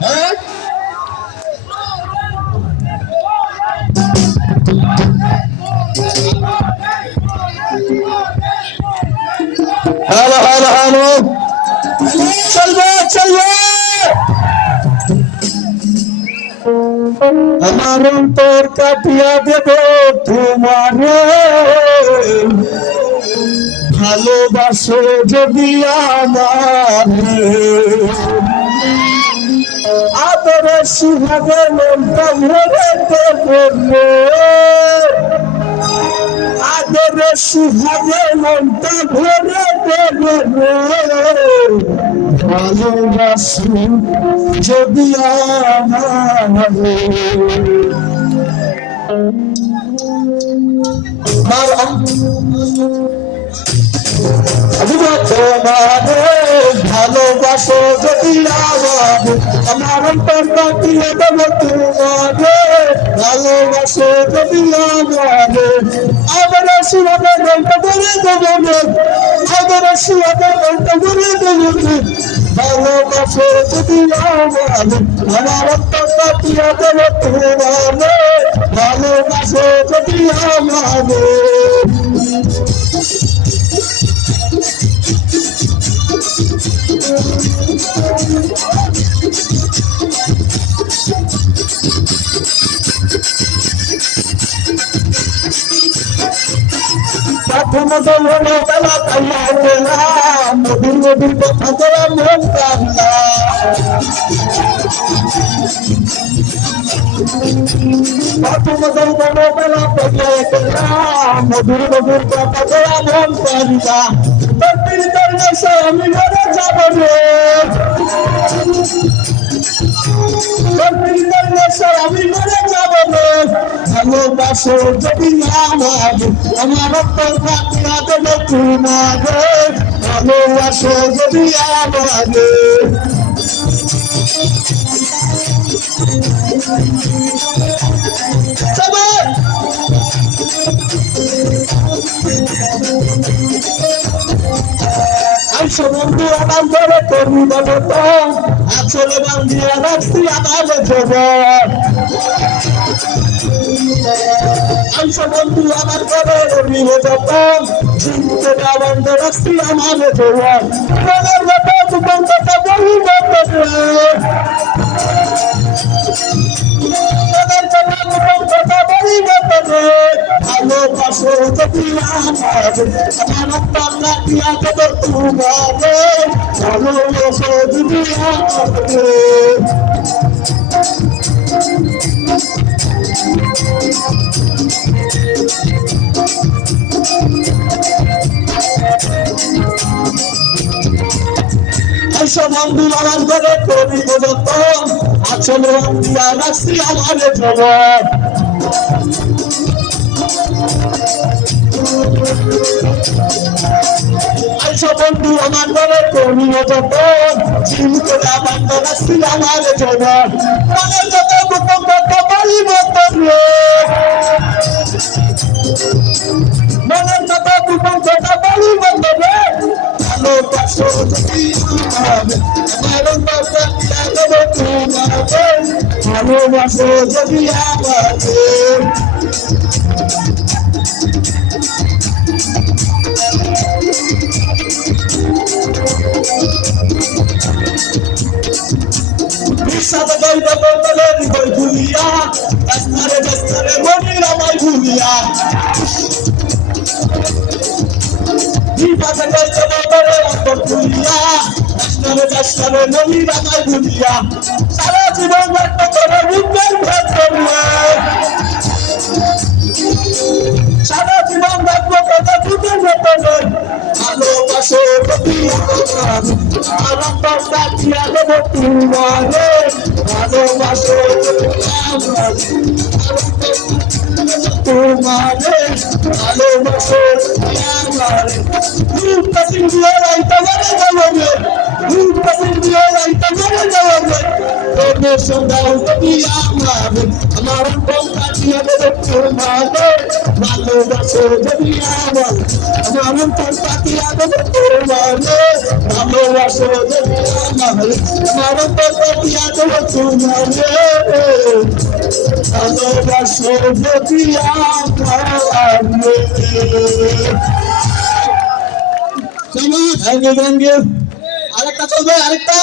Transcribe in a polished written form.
হ্যাঁ hello hello hello চলবে চলবে আমার অন্তর কাটিয়া দেব তোমারে ভালোবাসো যদি আমারে আদরে সুহাগে মনটা ভরে দেব আদরে সুহাগে মনটা ভরে দেব ভালোবাসো যদি আমারে ভালোবাসো যদি আমার অন্তর কাটিয়ে দেব তোমারে ভালোবাসো যদি আমারে সুরাবে গল্প করে দেব আমারে সুরাবে গল্প করে দেব ভালোবাসো যদি আমার অন্তর কাটিয়ে দেব তোমারে ভালোবাসো যদি আমারে প্রথম দৌড়ে বেলা তাইয়া গেলাম নদীর নদীর কথা তোরা মন কান্না প্রথম দৌড়ে বেলা তাইয়া গেলাম নদীর নদীর কথা তোরা মন কান্না তন্দির দরবেশে আমি ঘরে যাব রে তন্দির দরবেশে আমি ঘরে যাব রে ভালোবাসো যদি আমার অন্তর কাটিয়া দেব তোমারে ভালোবাসো যদি আমারে আইসো বন্ধু আমার ঘরে করবি বলো তো আসলে বান্ধিয়া রাখছি আমার জগৎ আইসো বন্ধু আমার ঘরে করবি যত চিনতে না বন্ধ রাখছি আমার জগৎ মনের মতো তোমার কথা বলিব ভালোবাসো যদি আমার অন্তর কাটিয়া দেব তোমারে ভালোবাসো যদি আমারে আইসো বন্ধু আমার ঘরে করিব যত আসলে দিয়া রাখছি আমার জগৎ আইসো বন্ধু আমার ঘরে করিব যত চিনতে না বন্ধ রাখছি আমার জগৎ মনের যত গোপন কথা বলিব তোরে মনের যত গোপন কথা বলিব তোরে ভালোবাসো যদি আমার অন্তর কাটিয়া দেব তোমারে ভালোবাসো যদি আমারে সাদা গল্প বলতে হৃদয় ভুলিয়া রাস্তারে রাস্তারে মনির আমায় ভুলিয়া বিপাশে গল্প বলতে অন্তর ভুলিয়া রাস্তারে রাস্তারে মনির আমায় ভুলিয়া সারা জীবন ব্যক্ত করে রূপের ভাত করিয়া সারা জীবন ব্যক্ত করে রূপের ভাত করে ভালোবাসো যদি আমার অন্তর কাটিয়া দেব তোমারে ভালোবাসো তোমারে ভালোবাসো আমারে রূপটা সিংহ রাইতা মরে যাবে রূপটা সিংহ রাইতা মরে যাবে তোর ভালোবাসো দাও যদি আমার অন্তর কাটিয়ে দেবে তোমারে ভালোবাসো যদি আমার অন্তর কাটিয়ে দেবে তোমারে ভালোবাসো যদি আমার অন্তর কাটিয়ে দেবে তোমারে ভালোবাসো যদি আরেকটা চলবে আরেকটা